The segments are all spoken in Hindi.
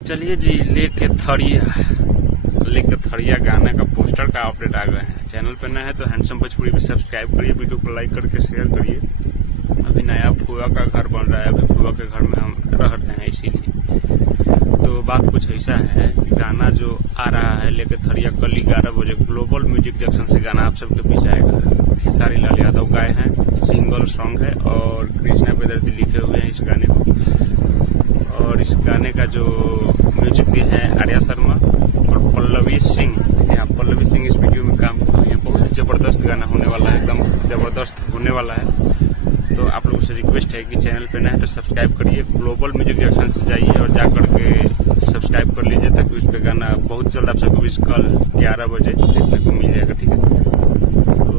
चलिए जी, लेके थड़िया गाना का पोस्टर का अपडेट आ गए हैं। चैनल पे नया है तो हैंडसम भोजपुरी पे सब्सक्राइब करिए, वीडियो को लाइक करके शेयर करिए। अभी नया फुआ का घर बन रहा है, अभी फुआ के घर में हम रह रहे हैं इसीलिए। तो बात कुछ ऐसा है कि गाना जो आ रहा है लेके थड़िया कल 11 बजे ग्लोबल म्यूजिक जंक्शन से गाना आप सबके बीच आएगा। खेसारी लाल यादव गाए हैं, सिंगल सॉन्ग है और कृष्णा बेदर्दी लिखे हुए हैं इस गाने को। और इस गाने का जो म्यूजिक दी है आर्या शर्मा और पल्लवी सिंह। यहाँ पल्लवी सिंह इस वीडियो में काम किए हैं। बहुत जबरदस्त गाना होने वाला है, एकदम जबरदस्त होने वाला है। तो आप लोगों से रिक्वेस्ट है कि चैनल पे नए हैं तो सब्सक्राइब करिए, ग्लोबल म्यूजिक जंक्शन से जाइए और जा करके सब्सक्राइब कर लीजिए, ताकि उस पर गाना बहुत जल्द आप सबको बीच कल 11 बजे देखने को मिल जाएगा। ठीक है, तो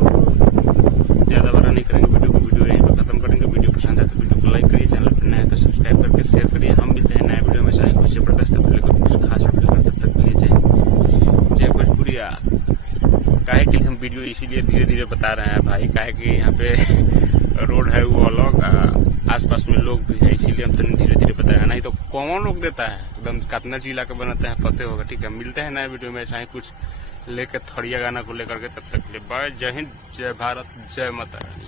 ज़्यादा बड़ा नहीं करेंगे वीडियो यहीं पर खत्म करेंगे। वीडियो पसंद है तो वीडियो को लाइक करिए, चैनल पर नए हैं तो सब्सक्राइब करके शेयर करिए। हम मिलते हैं नए वीडियो में, चाहे कुछ जबरदस्त कुछ खास वीडियो में। तब तक के लिए जय भोजपुरिया। काहे के लिए हम वीडियो इसीलिए धीरे धीरे बता रहे हैं भाई, काहे कि यहाँ पे रोड है वो अलग, आसपास में लोग भी है, इसीलिए हम धीरे धीरे बता रहे हैं। नहीं तो कौन रोक देता है, एकदम कितना जिला के बनाते हैं पते होगा। ठीक है, मिलते हैं नए वीडियो में, चाहे कुछ लेकर थड़िया गाना को लेकर के। तब तक के लिए बाय, जय हिंद, जय भारत, जय माता रानी।